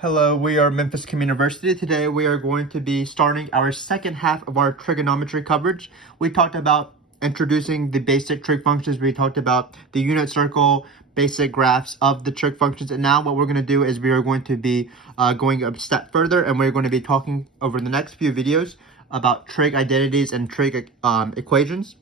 Hello, we are Memphis Community University. Today we are going to be starting our second half of our trigonometry coverage. We talked about introducing the basic trig functions. We talked about the unit circle, basic graphs of the trig functions. And now what we're going to do is we are going to be going a step further, and we're going to be talking over the next few videos about trig identities and trig equations.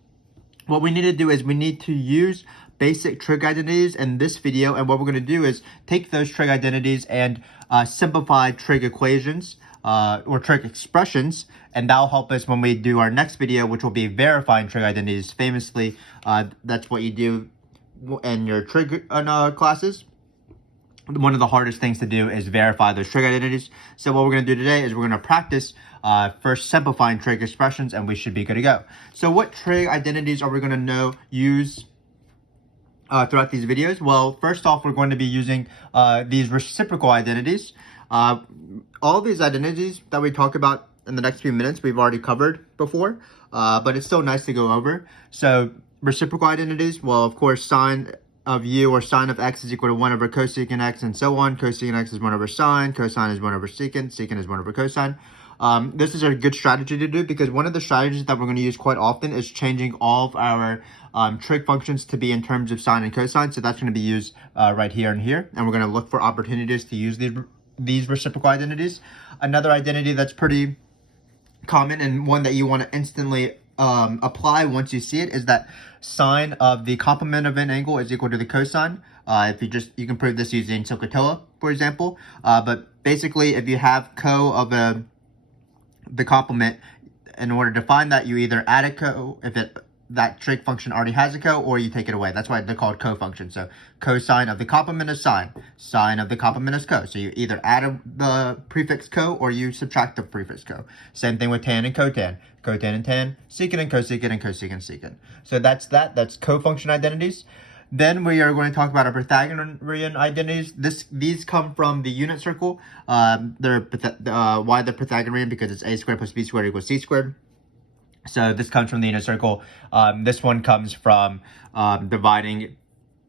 What we need to do is we need to use basic trig identities in this video, and what we're going to do is take those trig identities and simplify trig equations or trig expressions, and that'll help us when we do our next video, which will be verifying trig identities. Famously, that's what you do in your trig classes. One of the hardest things to do is verify those trig identities. So what we're going to do today is we're going to practice first simplifying trig expressions, and we should be good to go. So what trig identities are we going to use throughout these videos? Well, first off, we're going to be using these reciprocal identities. All these identities that we talk about in the next few minutes, we've already covered before, but it's still nice to go over. So reciprocal identities, well, of course, sine of u or sine of x is equal to 1 over cosecant x and so on. Cosecant x is 1 over sine, cosine is 1 over secant, secant is 1 over cosine. This is a good strategy to do because one of the strategies that we're going to use quite often is changing all of our trig functions to be in terms of sine and cosine. So that's going to be used right here and here. And we're going to look for opportunities to use these reciprocal identities. Another identity that's pretty common and one that you want to instantly apply once you see it is that sine of the complement of an angle is equal to the cosine. You can prove this using SOHCAHTOA, for example. But basically, if you have of the complement, in order to find that, you either add a if that trig function already has a or you take it away. That's why they're called cofunctions. So cosine of the complement is sine. Sine of the complement is co. So you either add the prefix co or you subtract the prefix co. Same thing with tan and cotan. Cotan and tan, secant and cosecant, and cosecant secant. So that's cofunction identities. Then we are going to talk about our Pythagorean identities. These come from the unit circle. Why they're Pythagorean? Because it's a squared plus b squared equals c squared. So this comes from the unit circle. This one comes from dividing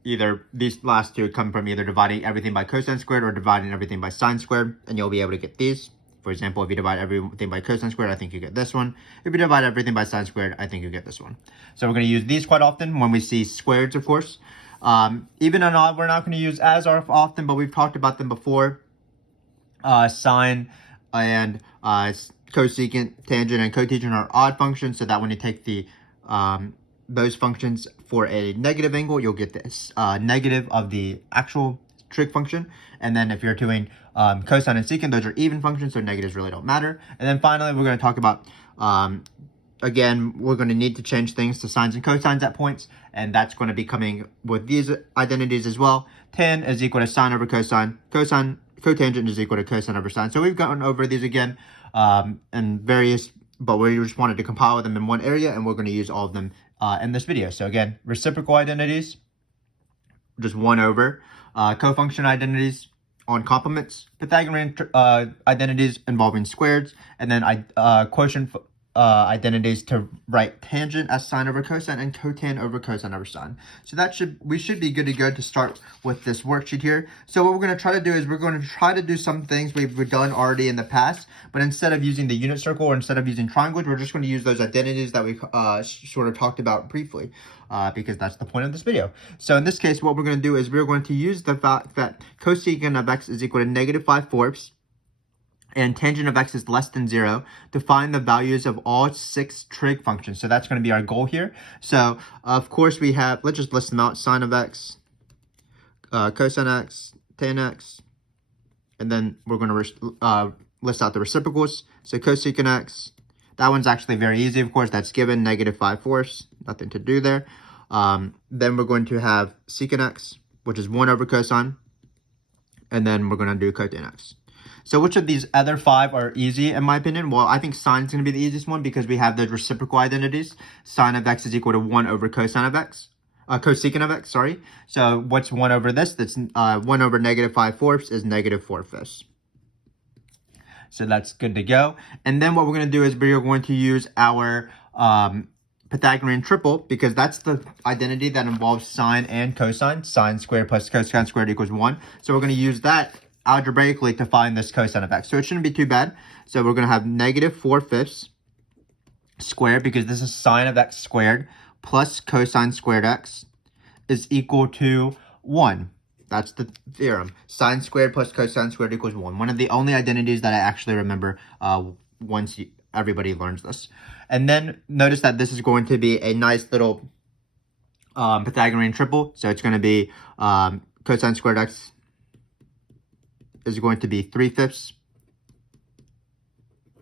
these last two come from either dividing everything by cosine squared or dividing everything by sine squared, and you'll be able to get these. For example, if you divide everything by cosine squared, I think you get this one. If you divide everything by sine squared, I think you get this one. So we're going to use these quite often when we see squareds, of course. Even and odd, we're not going to use as often, but we've talked about them before. Sine and cosecant, tangent, and cotangent are odd functions, so that when you take the those functions for a negative angle, you'll get this negative of the actual trig function. And then if you're doing cosine and secant, those are even functions, so negatives really don't matter. And then finally, we're going to talk about again, we're going to need to change things to sines and cosines at points, and that's going to be coming with these identities as well. Tan is equal to sine over cosine. Cotangent is equal to cosine over sine. So we've gone over these again and various, but we just wanted to compile them in one area, and we're going to use all of them in this video. So again, reciprocal identities, just 1 over. Cofunction identities on complements. Pythagorean identities involving squareds, and then quotient identities to write tangent as sine over cosine and cotan over cosine over sine. So we should be good to go to start with this worksheet here. So what we're going to try to do is we're going to try to do some things we've done already in the past, but instead of using the unit circle or instead of using triangles, we're just going to use those identities that we sort of talked about briefly, because that's the point of this video. So in this case, what we're going to do is we're going to use the fact that cosecant of x is equal to -5/4 and tangent of x is less than 0 to find the values of all 6 trig functions. So that's going to be our goal here. So of course we have, let's just list them out: sine of x, cosine x, tan x, and then we're going to list out the reciprocals. So cosecant x, that one's actually very easy, of course, that's given, -5/4, nothing to do there. Then we're going to have secant x, which is 1 over cosine, and then we're going to do cotan x. So which of these other 5 are easy, in my opinion? Well, I think sine is going to be the easiest one because we have the reciprocal identities. Sine of x is equal to 1 over cosine of x. Cosecant of x, sorry. So what's 1 over this? That's 1 over -5/4 is -4/5. So that's good to go. And then what we're going to do is we're going to use our Pythagorean triple, because that's the identity that involves sine and cosine. Sine squared plus cosine squared equals 1. So we're going to use that algebraically to find this cosine of x. So it shouldn't be too bad. So we're going to have negative 4/5 squared, because this is sine of x squared, plus cosine squared x is equal to 1. That's the theorem. Sine squared plus cosine squared equals 1. One of the only identities that I actually remember once everybody learns this. And then notice that this is going to be a nice little Pythagorean triple. So it's going to be cosine squared x is going to be 3/5,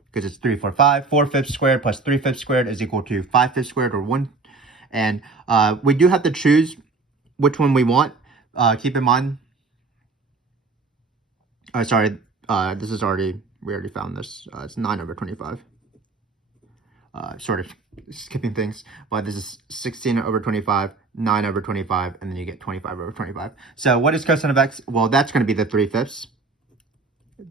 because it's 3, 4, 5. 4/5 squared plus 3/5 squared is equal to 5/5 squared, or 1. And we do have to choose which one we want. Keep in mind, this is we already found this. It's 9/25. Sort of skipping things, but this is 16/25, 9/25, and then you get 25/25. So what is cosine of x? Well, that's going to be the 3/5.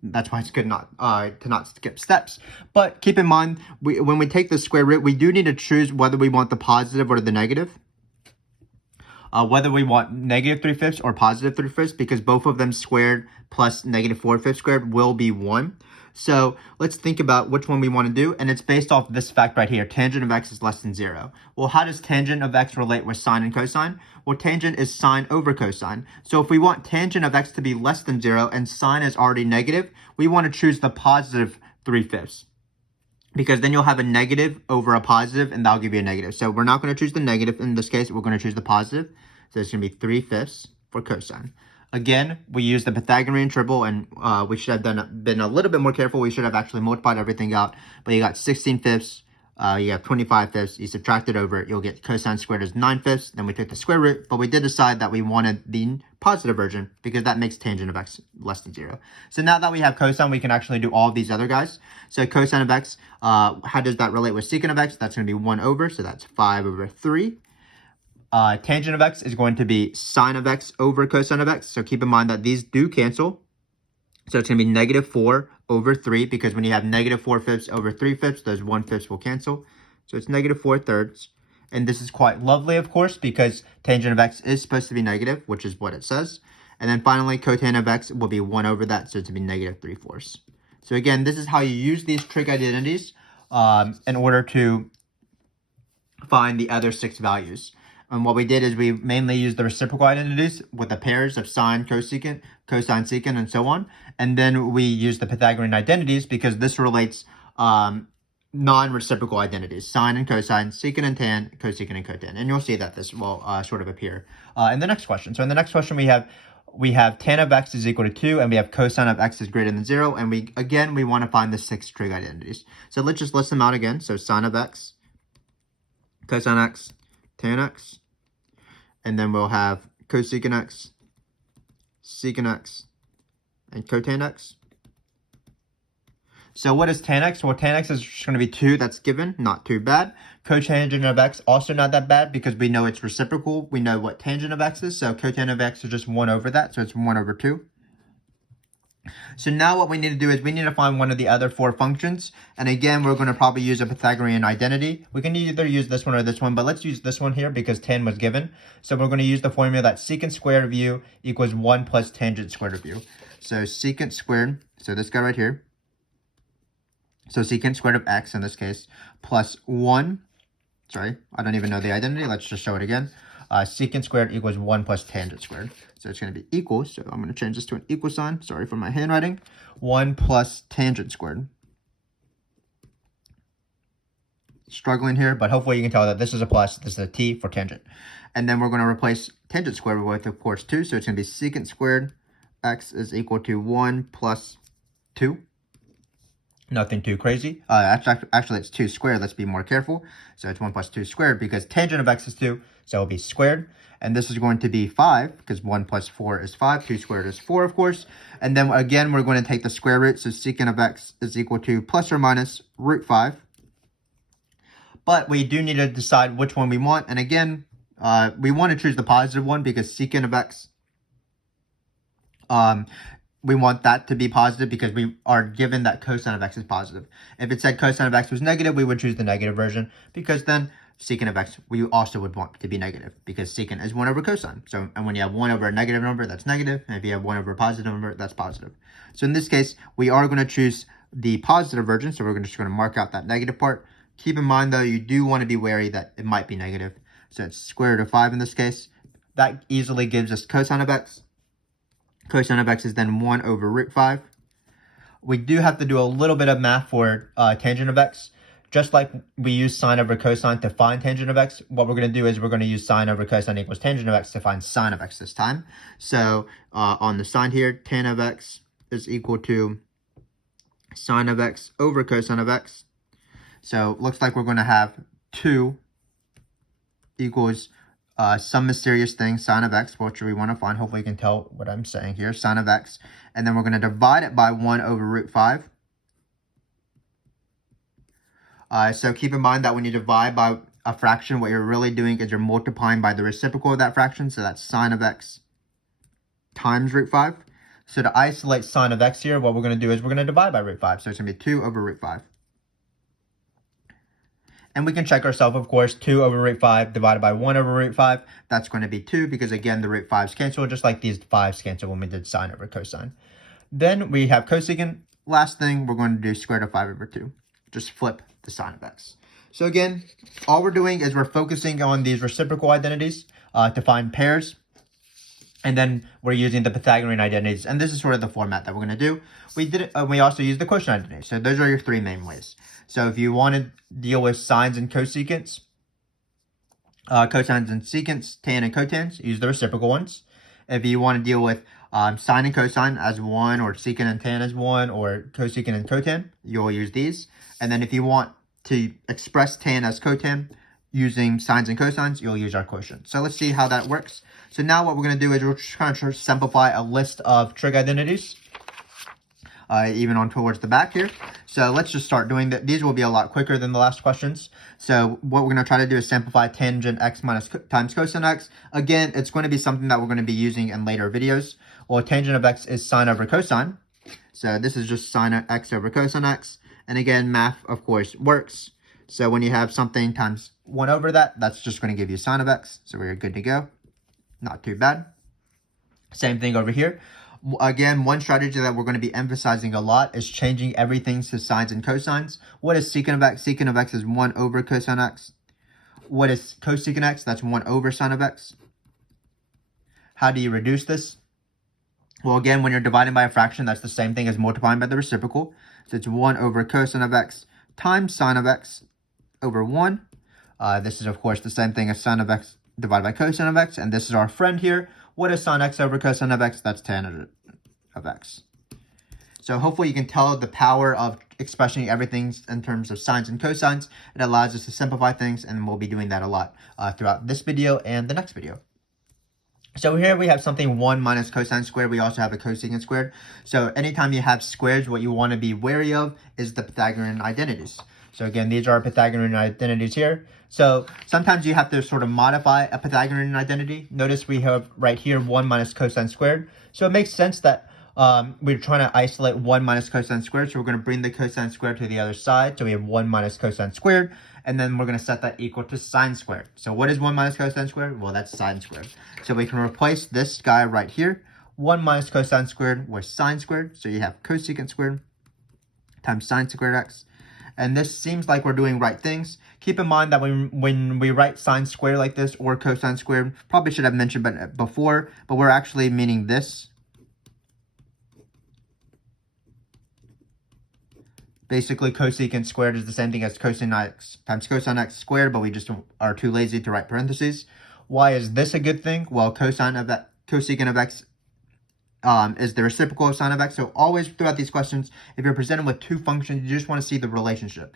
That's why it's good to not skip steps. But keep in mind, when we take the square root, we do need to choose whether we want the positive or the negative. Whether we want negative 3/5 or positive 3/5, because both of them squared plus negative 4/5 squared will be 1. So let's think about which one we want to do, and it's based off this fact right here. Tangent of x is less than 0. Well, how does tangent of x relate with sine and cosine? Well, tangent is sine over cosine. So if we want tangent of x to be less than 0 and sine is already negative, we want to choose the positive 3/5. Because then you'll have a negative over a positive, and that'll give you a negative. So we're not going to choose the negative in this case. We're going to choose the positive. So it's going to be 3/5 for cosine. Again, we use the Pythagorean triple, and we should have been a little bit more careful. We should have actually multiplied everything out. But you got 16/5, you have 25/5. You subtract it over, you'll get cosine squared is 9/5. Then we took the square root, but we did decide that we wanted the positive version because that makes tangent of x less than 0. So now that we have cosine, we can actually do all of these other guys. So cosine of x, how does that relate with secant of x? That's going to be 1/, so that's 5/3. Tangent of x is going to be sine of x over cosine of x. So keep in mind that these do cancel. So it's going to be negative 4/3, because when you have negative 4/5 over 3/5, those 1/5 will cancel. So it's negative 4/3. And this is quite lovely, of course, because tangent of x is supposed to be negative, which is what it says. And then finally, cotangent of x will be 1 that, so it's going to be negative 3/4. So again, this is how you use these trig identities in order to find the other 6 values. And what we did is we mainly used the reciprocal identities with the pairs of sine, cosecant, cosine, secant, and so on. And then we used the Pythagorean identities because this relates non-reciprocal identities: sine and cosine, secant and tan, cosecant and cotan. And you'll see that this will sort of appear in the next question. So in the next question, we have tan of x is equal to 2, and we have cosine of x is greater than 0. And we want to find the 6 trig identities. So let's just list them out again. So sine of x, cosine x, tan x. And then we'll have cosecant x, secant x, and cotan x. So what is tan x? Well, tan x is just going to be 2. That's given. Not too bad. Cotangent of x, also not that bad because we know it's reciprocal. We know what tangent of x is. So cotangent of x is just 1 that. So it's 1/2. So now what we need to do is we need to find one of the other 4 functions. And again, we're going to probably use a Pythagorean identity. We can either use this one or this one, but let's use this one here because tan was given. So we're going to use the formula that secant squared of u equals 1 plus tangent squared of u. So secant squared, so this guy right here. So secant squared of x in this case, plus 1. Sorry, I don't even know the identity. Let's just show it again. Secant squared equals 1 plus tangent squared. So it's going to be equal. So I'm going to change this to an equal sign. Sorry for my handwriting. 1 plus tangent squared. Struggling here, but hopefully you can tell that this is a plus. This is a t for tangent. And then we're going to replace tangent squared with, of course, 2. So it's going to be secant squared x is equal to 1 plus 2. Nothing too crazy. Actually, it's 2 squared. Let's be more careful. So it's 1 plus 2 squared because tangent of x is 2. So it'll be squared. And this is going to be 5 because 1 plus 4 is 5. 2 squared is 4, of course. And then again, we're going to take the square root. So secant of x is equal to plus or minus root 5. But we do need to decide which one we want. And again, we want to choose the positive one because secant of x, we want that to be positive because we are given that cosine of x is positive. If it said cosine of x was negative, we would choose the negative version because then secant of x, we also would want to be negative because secant is 1 over cosine. So, and when you have 1 over a negative number, that's negative. And if you have 1 over a positive number, that's positive. So in this case, we are going to choose the positive version. So we're just going to mark out that negative part. Keep in mind, though, you do want to be wary that it might be negative. So it's square root of 5 in this case. That easily gives us cosine of x. Cosine of x is then 1 over root 5. We do have to do a little bit of math for tangent of x. Just like we use sine over cosine to find tangent of x, what we're going to do is we're going to use sine over cosine equals tangent of x to find sine of x this time. So on the sine here, tan of x is equal to sine of x over cosine of x. So it looks like we're going to have 2 equals some mysterious thing, sine of x, which we want to find. Hopefully you can tell what I'm saying here, sine of x. And then we're going to divide it by 1 over root 5. So keep in mind that when you divide by a fraction, what you're really doing is you're multiplying by the reciprocal of that fraction. So that's sine of x times root 5. So to isolate sine of x here, what we're going to do is we're going to divide by root 5. So it's going to be 2 over root 5. And we can check ourselves, of course, 2 over root 5 divided by 1 over root 5. That's going to be 2 because, again, the root 5's cancel, just like these 5's cancel when we did sine over cosine. Then we have cosecant. Last thing, we're going to do square root of 5 over 2. Just flip the sine of x. So again, all we're doing is we're focusing on these reciprocal identities to find pairs. And then we're using the Pythagorean identities. And this is sort of the format that we're going to do. We also use the quotient identity. So those are your 3 main ways. So if you want to deal with sines and cosecants, cosines and secants, tan and cotans, use the reciprocal ones. If you want to deal with sine and cosine as 1, or secant and tan as 1, or cosecant and cotan, you'll use these. And then if you want to express tan as cotan using sines and cosines, you'll use our quotient. So let's see how that works. So now what we're going to do is we're just kind of simplify a list of trig identities, even on towards the back here. So let's just start doing that. These will be a lot quicker than the last questions. So what we're going to try to do is simplify tangent x minus times cosine x. Again, it's going to be something that we're going to be using in later videos. Well, tangent of x is sine over cosine. So this is just sine of x over cosine x. And again, math, of course, works. So when you have something times 1 over that, that's just going to give you sine of x. So we're good to go. Not too bad. Same thing over here. Again, one strategy that we're going to be emphasizing a lot is changing everything to sines and cosines. What is secant of x? Secant of x is 1 over cosine x. What is cosecant x? That's 1 over sine of x. How do you reduce this? Well, again, when you're dividing by a fraction, that's the same thing as multiplying by the reciprocal. So it's 1 over cosine of x times sine of x over 1. This is, of course, the same thing as sine of x divided by cosine of x. And this is our friend here. What is sine x over cosine of x? That's tan of x. So hopefully you can tell the power of expressing everything in terms of sines and cosines. It allows us to simplify things, and we'll be doing that a lot throughout this video and the next video. So here we have something 1 minus cosine squared. We also have a cosecant squared. So anytime you have squares, what you want to be wary of is the Pythagorean identities. So again, these are our Pythagorean identities here. So sometimes you have to sort of modify a Pythagorean identity. Notice we have right here 1 minus cosine squared. So it makes sense that we're trying to isolate 1 minus cosine squared. So we're going to bring the cosine squared to the other side. So we have 1 minus cosine squared. And then we're going to set that equal to sine squared. So what is 1 minus cosine squared? Well, that's sine squared. So we can replace this guy right here, 1 minus cosine squared, with sine squared. So you have cosecant squared times sine squared x. And this seems like we're doing right things. Keep in mind that when we write sine squared like this or cosine squared, probably should have mentioned it before, but we're actually meaning this. Basically, cosecant squared is the same thing as cosine x times cosine x squared, but we just are too lazy to write parentheses. Why is this a good thing? Well, cosecant of x is the reciprocal of sine of x. So always throughout these questions, if you're presented with 2 functions, you just want to see the relationship.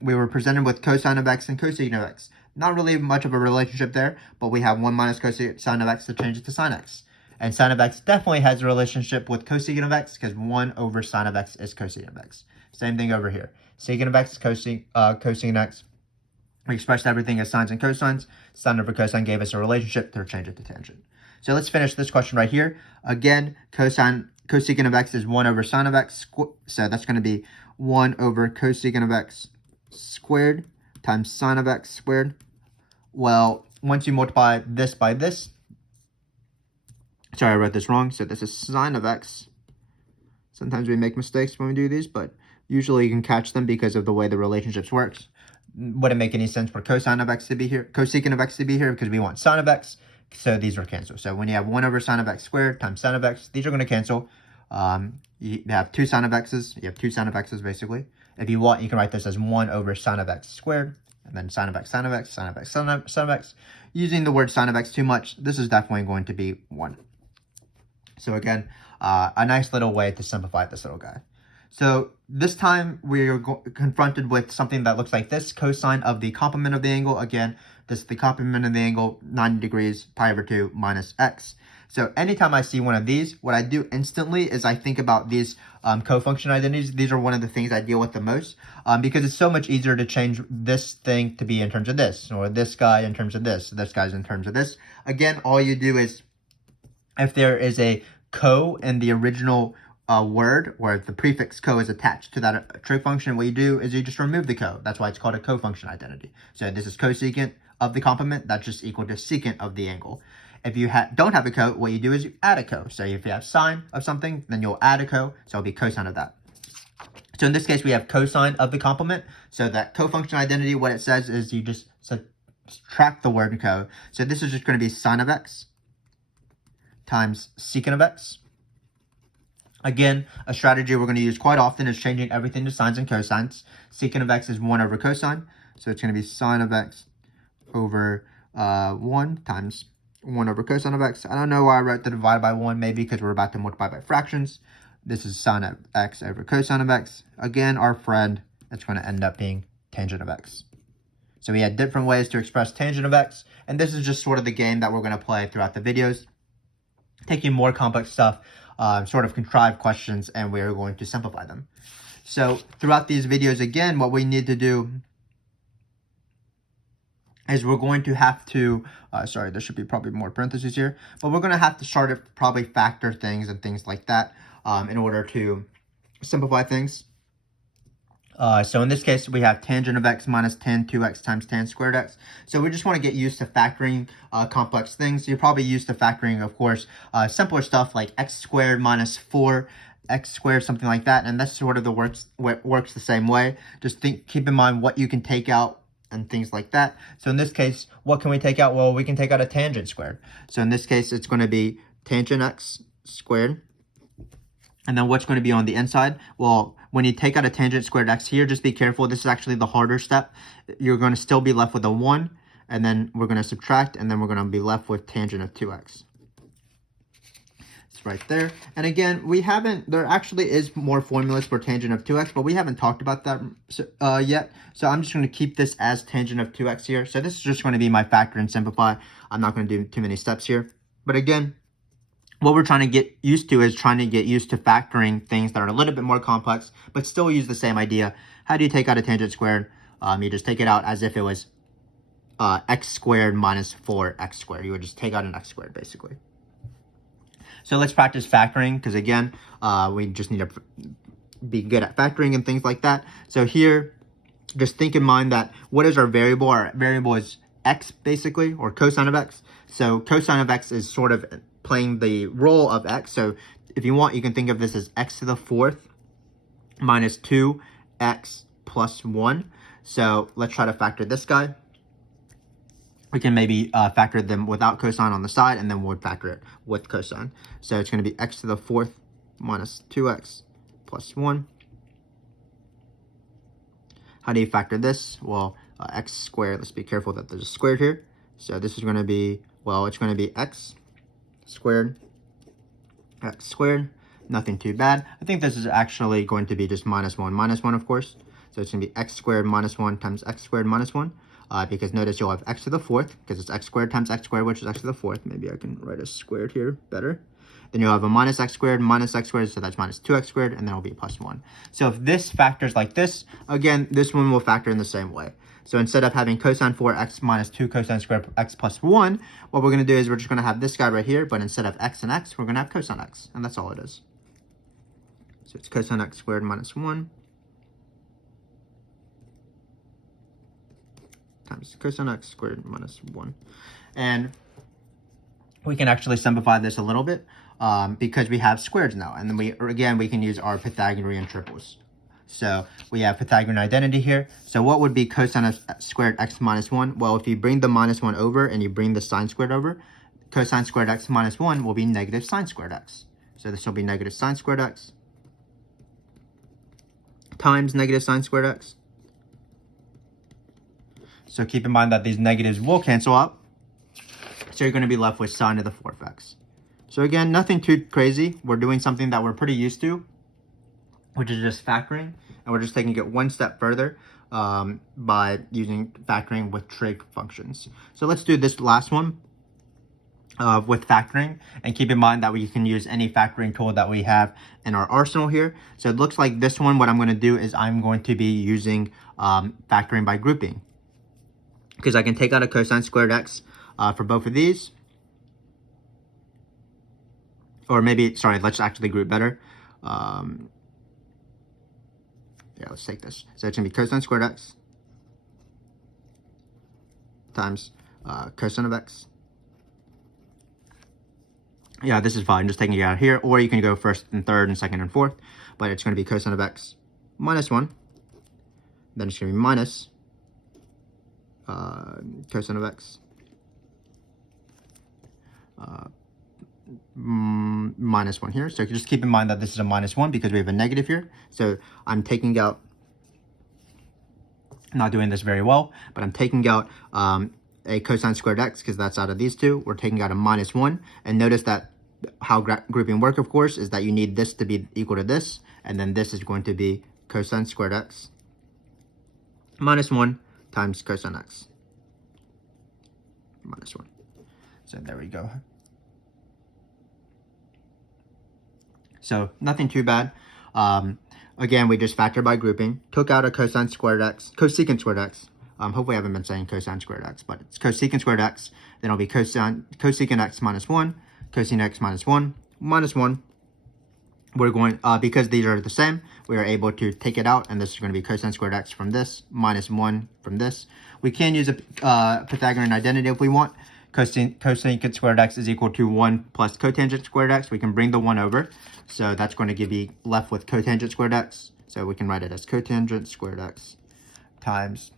We were presented with cosine of x and cosecant of x. Not really much of a relationship there, but we have 1 minus cosine of x to change it to sine x. And sine of x definitely has a relationship with cosecant of x because 1 over sine of x is cosecant of x. Same thing over here. Secant of x is cosecant x. We expressed everything as sines and cosines. Sine over cosine gave us a relationship to change it to tangent. So let's finish this question right here. Again, cosecant of x is 1 over sine of x. So that's going to be 1 over cosecant of x squared times sine of x squared. Well, once you multiply this by this, sorry, I wrote this wrong. So this is sine of x. Sometimes we make mistakes when we do these, but usually you can catch them because of the way the relationships works. Wouldn't make any sense for cosine of x to be here, cosecant of x to be here, because we want sine of x. So these will cancel. So when you have 1 over sine of x squared times sine of x, these are going to cancel. You have 2 sine of x's. You have 2 sine of x's basically. If you want, you can write this as 1 over sine of x squared, and then sine of x, sine of x, sine of x, sine of x. Using the word sine of x too much, this is definitely going to be 1. So again, a nice little way to simplify this little guy. So this time we're confronted with something that looks like this, cosine of the complement of the angle. Again, this is the complement of the angle, 90 degrees, pi over 2 minus x. So anytime I see one of these, what I do instantly is I think about these cofunction identities. These are one of the things I deal with the most because it's so much easier to change this thing to be in terms of this, or this guy in terms of this guy's in terms of this. Again, all you do is, if there is a co in the original word, where the prefix co is attached to that trig function, what you do is you just remove the co. That's why it's called a cofunction identity. So this is cosecant of the complement. That's just equal to secant of the angle. If you don't have a co, what you do is you add a co. So if you have sine of something, then you'll add a co. So it'll be cosine of that. So in this case, we have cosine of the complement. So that cofunction identity, what it says is you just subtract the word co. So this is just going to be sine of x times secant of x. Again, a strategy we're going to use quite often is changing everything to sines and cosines. Secant of x is 1 over cosine. So it's going to be sine of x over 1 times 1 over cosine of x. I don't know why I wrote the divided by 1, maybe because we're about to multiply by fractions. This is sine of x over cosine of x. Again, our friend, it's going to end up being tangent of x. So we had different ways to express tangent of x, and this is just sort of the game that we're going to play throughout the videos, taking more complex stuff, sort of contrived questions, and we're going to simplify them. So throughout these videos, again, what we need to do is we're going to have to, sorry, there should be probably more parentheses here, but we're going to have to start to probably factor things and things like that in order to simplify things. So in this case, we have tangent of x minus tan 2x times tan squared x. So we just want to get used to factoring complex things. You're probably used to factoring, of course, simpler stuff like x squared minus 4x squared, something like that. And that's sort of the works the same way. Just keep in mind what you can take out and things like that. So in this case, what can we take out? Well, we can take out a tangent squared. So in this case, it's going to be tangent x squared. And then what's going to be on the inside? Well, when you take out a tangent squared x here, just be careful. This is actually the harder step. You're going to still be left with a 1, and then we're going to subtract, and then we're going to be left with tangent of 2x. It's right there. And again, there actually is more formulas for tangent of 2x, but we haven't talked about that yet. So I'm just going to keep this as tangent of 2x here. So this is just going to be my factor and simplify. I'm not going to do too many steps here. But again, what we're trying to get used to is trying to get used to factoring things that are a little bit more complex, but still use the same idea. How do you take out a tangent squared? You just take it out as if it was x squared minus 4x squared. You would just take out an x squared, basically. So let's practice factoring, because again, we just need to be good at factoring and things like that. So here, just think in mind that what is our variable? Our variable is x, basically, or cosine of x. So cosine of x is sort of playing the role of x. So if you want, you can think of this as x to the 4th minus 2x plus 1. So let's try to factor this guy. We can maybe factor them without cosine on the side, and then we'll factor it with cosine. So it's going to be x to the 4th minus 2x plus 1. How do you factor this? Well, x squared, let's be careful that there's a squared here. So this is going to be, well, it's going to be x squared, nothing too bad. I think this is actually going to be just minus 1, of course. So it's going to be x squared minus 1 times x squared minus 1. Because notice you'll have x to the 4th, because it's x squared times x squared, which is x to the 4th. Maybe I can write a squared here better. Then you'll have a minus x squared, so that's minus 2x squared, and then it'll be plus 1. So if this factors like this, again, this one will factor in the same way. So instead of having cosine 4x minus 2 cosine squared x plus 1, what we're going to do is we're just going to have this guy right here, but instead of x and x, we're going to have cosine x, and that's all it is. So it's cosine x squared minus 1. times cosine x squared minus 1. And we can actually simplify this a little bit because we have squares now. And then we can use our Pythagorean triples. So we have Pythagorean identity here. So what would be cosine of squared x minus 1? Well, if you bring the minus 1 over and you bring the sine squared over, cosine squared x minus 1 will be negative sine squared x. So this will be negative sine squared x times negative sine squared x. So keep in mind that these negatives will cancel out. So you're going to be left with sine to the 4th x. So again, nothing too crazy. We're doing something that we're pretty used to, which is just factoring. And we're just taking it one step further by using factoring with trig functions. So let's do this last one with factoring. And keep in mind that we can use any factoring tool that we have in our arsenal here. So it looks like this one, what I'm going to do is I'm going to be using factoring by grouping. Because I can take out a cosine squared x for both of these. Or maybe, sorry, let's actually group better. Yeah, let's take this. So it's going to be cosine squared x times cosine of x. Yeah, this is fine, just taking it out here. Or you can go first and third and second and fourth. But it's going to be cosine of x minus 1. Then it's going to be minus cosine of x minus 1 here. So just keep in mind that this is a minus 1 because we have a negative here. So I'm taking out, not doing this very well, but I'm taking out a cosine squared x because that's out of these two. We're taking out a minus 1. And notice that how grouping work, of course, is that you need this to be equal to this. And then this is going to be cosine squared x minus 1 times cosine x minus 1. So there we go. So nothing too bad. Again, we just factored by grouping. Took out a cosine squared x, cosecant squared x. Hopefully I haven't been saying cosine squared x, but it's cosecant squared x. Then it'll be cosecant x minus 1, cosine x minus 1, minus 1. We're going, because these are the same, we are able to take it out, and this is going to be cosine squared x from this, minus 1 from this. We can use a Pythagorean identity if we want. Cosecant squared x is equal to 1 plus cotangent squared x. We can bring the 1 over. So that's going to give you left with cotangent squared x. So we can write it as cotangent squared x times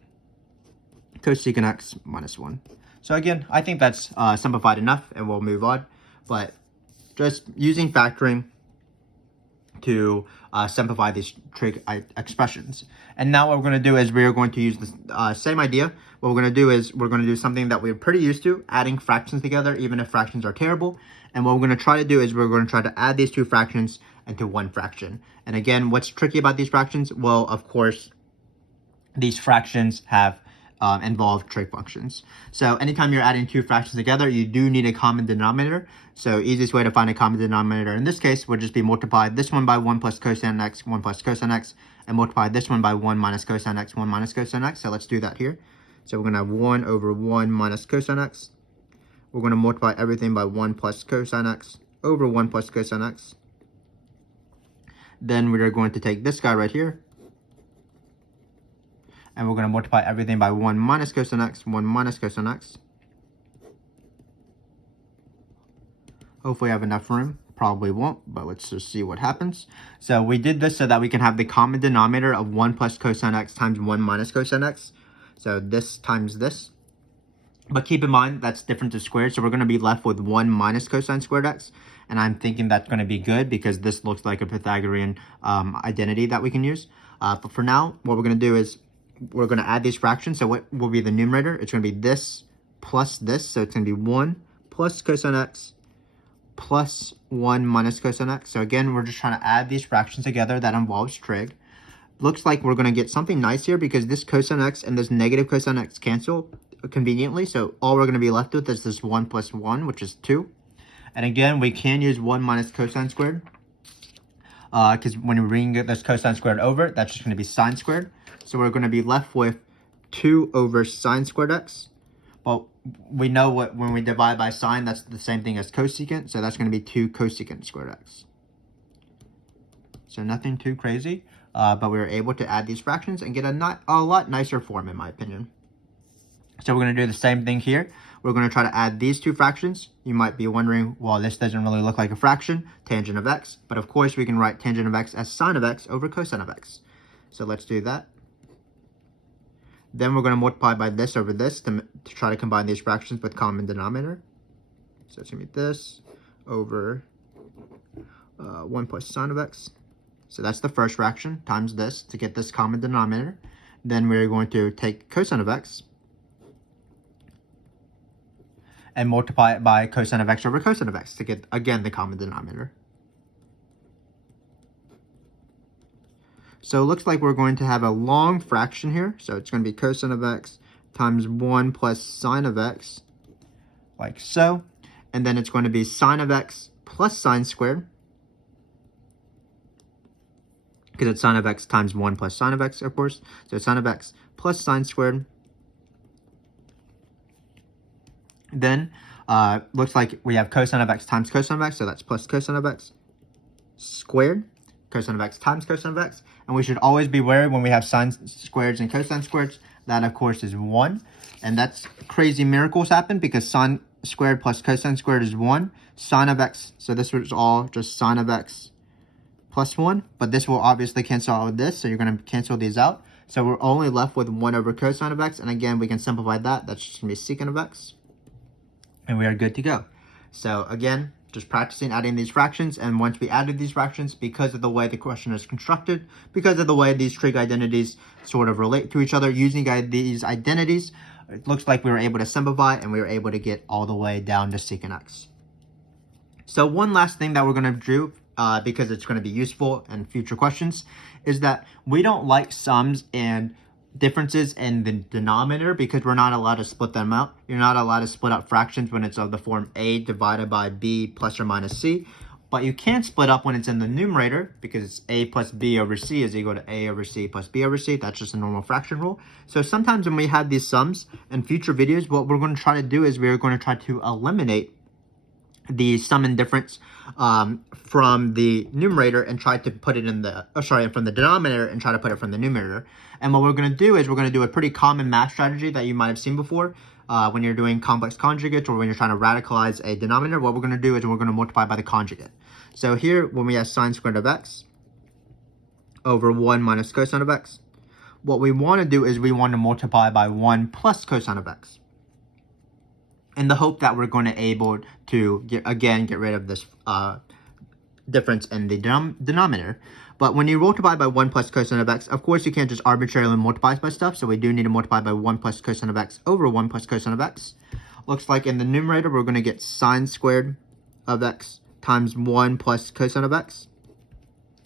cosecant x minus 1. So again, I think that's simplified enough, and we'll move on. But just using factoring to simplify these trig expressions. And now what we're going to do is we're going to use the same idea. What we're going to do is we're going to do something that we're pretty used to, adding fractions together, even if fractions are terrible. And what we're going to try to do is we're going to try to add these two fractions into one fraction. And again, what's tricky about these fractions? Well, of course, these fractions have involve trig functions. So anytime you're adding two fractions together, you do need a common denominator. So easiest way to find a common denominator in this case would just be multiply this one by 1 plus cosine x, 1 plus cosine x, and multiply this one by 1 minus cosine x, 1 minus cosine x. So let's do that here. So we're going to have 1 over 1 minus cosine x. We're going to multiply everything by 1 plus cosine x over 1 plus cosine x. Then we are going to take this guy right here, and we're going to multiply everything by 1 minus cosine x, 1 minus cosine x. Hopefully I have enough room. Probably won't, but let's just see what happens. So we did this so that we can have the common denominator of 1 plus cosine x times 1 minus cosine x. So this times this. But keep in mind, that's different to squared, so we're going to be left with 1 minus cosine squared x. And I'm thinking that's going to be good because this looks like a Pythagorean identity that we can use. But for now, what we're going to do is we're going to add these fractions. So what will be the numerator? It's going to be this plus this. So it's going to be 1 plus cosine x plus 1 minus cosine x. So again, we're just trying to add these fractions together that involves trig. Looks like we're going to get something nice here because this cosine x and this negative cosine x cancel conveniently. So all we're going to be left with is this 1 plus 1, which is 2. And again, we can use 1 minus cosine squared because when we bring this cosine squared over, that's just going to be sine squared. So we're going to be left with 2 over sine squared x. Well, we know what when we divide by sine, that's the same thing as cosecant. So that's going to be 2 cosecant squared x. So nothing too crazy, but we were able to add these fractions and get a lot nicer form, in my opinion. So we're going to do the same thing here. We're going to try to add these two fractions. You might be wondering, well, this doesn't really look like a fraction, tangent of x. But of course, we can write tangent of x as sine of x over cosine of x. So let's do that. Then we're going to multiply by this over this to try to combine these fractions with common denominator. So it's going to be this over 1 plus sine of x. So that's the first fraction times this to get this common denominator. Then we're going to take cosine of x and multiply it by cosine of x over cosine of x to get, again, the common denominator. So it looks like we're going to have a long fraction here. So it's going to be cosine of x times 1 plus sine of x, like so. And then it's going to be sine of x plus sine squared, because it's sine of x times 1 plus sine of x, of course. So sine of x plus sine squared. Then looks like we have cosine of x times cosine of x, so that's plus cosine of x squared, cosine of x times cosine of x. And we should always be wary when we have sine squareds and cosine squareds. That, of course, is 1. And that's crazy miracles happen because sine squared plus cosine squared is 1. Sine of x, so this was all just sine of x plus 1. But this will obviously cancel out with this, so you're going to cancel these out. So we're only left with 1 over cosine of x. And again, we can simplify that. That's just going to be secant of x. And we are good to go. So again, just practicing adding these fractions. And once we added these fractions, because of the way the question is constructed, because of the way these trig identities sort of relate to each other, using these identities, it looks like we were able to simplify and we were able to get all the way down to secant x. So one last thing that we're going to do, because it's going to be useful in future questions, is that we don't like sums and differences in the denominator because we're not allowed to split them out. You're not allowed to split out fractions when it's of the form a divided by b plus or minus c, but you can split up when it's in the numerator because it's a plus b over c is equal to a over c plus b over c. That's just a normal fraction rule. So sometimes when we have these sums in future videos, what we're going to try to do is we're going to try to eliminate the sum and difference from the numerator and try to put it in the, from the denominator and try to put it from the numerator. And what we're going to do is we're going to do a pretty common math strategy that you might have seen before when you're doing complex conjugates or when you're trying to radicalize a denominator. What we're going to do is we're going to multiply by the conjugate. So here, when we have sine squared of x over 1 minus cosine of x, what we want to do is we want to multiply by 1 plus cosine of x, in the hope that we're going to able to get rid of this difference in the denominator. But when you multiply by 1 plus cosine of x, of course you can't just arbitrarily multiply by stuff, so we do need to multiply by 1 plus cosine of x over 1 plus cosine of x. Looks like in the numerator we're going to get sine squared of x times 1 plus cosine of x.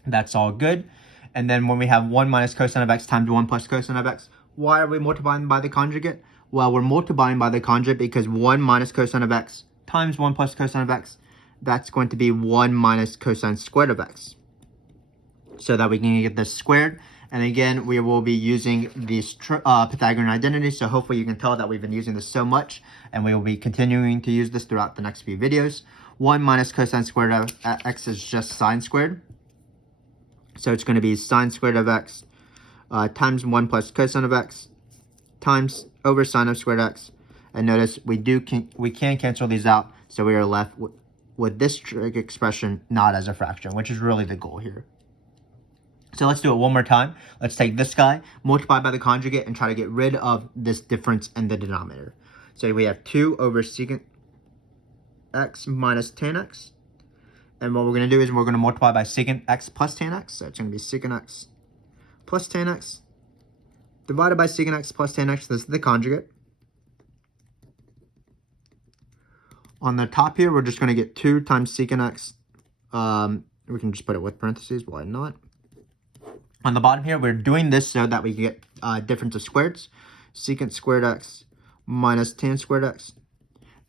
That's all good. And then when we have 1 minus cosine of x times 1 plus cosine of x, why are we multiplying by the conjugate? Well, we're multiplying by the conjugate because 1 minus cosine of x times 1 plus cosine of x, that's going to be 1 minus cosine squared of x. So that we can get this squared. And again, we will be using these Pythagorean identities. So hopefully you can tell that we've been using this so much. And we will be continuing to use this throughout the next few videos. 1 minus cosine squared of x is just sine squared. So it's going to be sine squared of x times 1 plus cosine of x times over sine of squared x. And notice we can cancel these out, so we are left with this trig expression not as a fraction, which is really the goal here. So let's do it one more time. Let's take this guy, multiply by the conjugate, and try to get rid of this difference in the denominator. So we have 2 over secant x minus tan x. And what we're going to do is we're going to multiply by secant x plus tan x. So it's going to be secant x plus tan x divided by secant x plus tan x. This is the conjugate. On the top here, we're just going to get 2 times secant x. We can just put it with parentheses. Why not? On the bottom here, we're doing this so that we can get difference of squareds. Secant squared x minus tan squared x.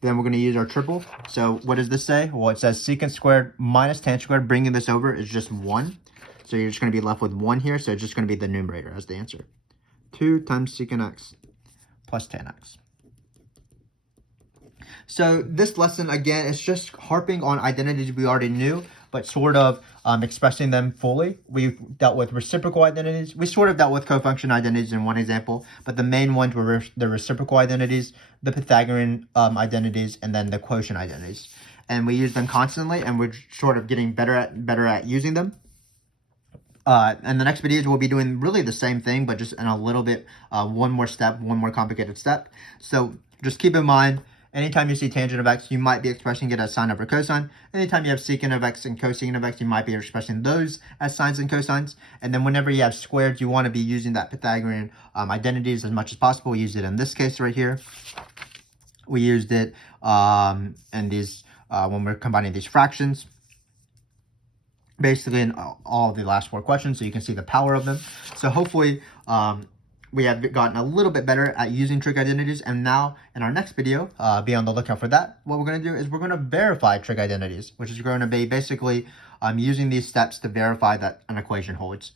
Then we're going to use our triple. So what does this say? Well, it says secant squared minus tan squared. Bringing this over is just 1. So you're just going to be left with 1 here. So it's just going to be the numerator as the answer. 2 times secant x plus tan x. So this lesson, again, is just harping on identities we already knew, but sort of expressing them fully. We dealt with reciprocal identities. We sort of dealt with cofunction identities in one example, but the main ones were the reciprocal identities, the Pythagorean identities, and then the quotient identities. And we use them constantly, and we're sort of getting better at using them. And the next videos we'll be doing really the same thing, but just in a little bit, one more complicated step. So just keep in mind, anytime you see tangent of x, you might be expressing it as sine over cosine. Anytime you have secant of x and cosecant of x, you might be expressing those as sines and cosines. And then whenever you have squares, you want to be using that Pythagorean identities as much as possible. We used it in this case right here. We used it in these when we're combining these fractions. Basically in all the last 4 questions, so you can see the power of them. So hopefully we have gotten a little bit better at using trig identities, and now in our next video, be on the lookout for that. What we're going to do is we're going to verify trig identities, which is going to be basically using these steps to verify that an equation holds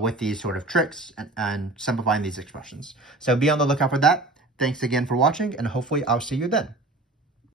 with these sort of tricks and simplifying these expressions. So be on the lookout for that. Thanks again for watching, and hopefully I'll see you then.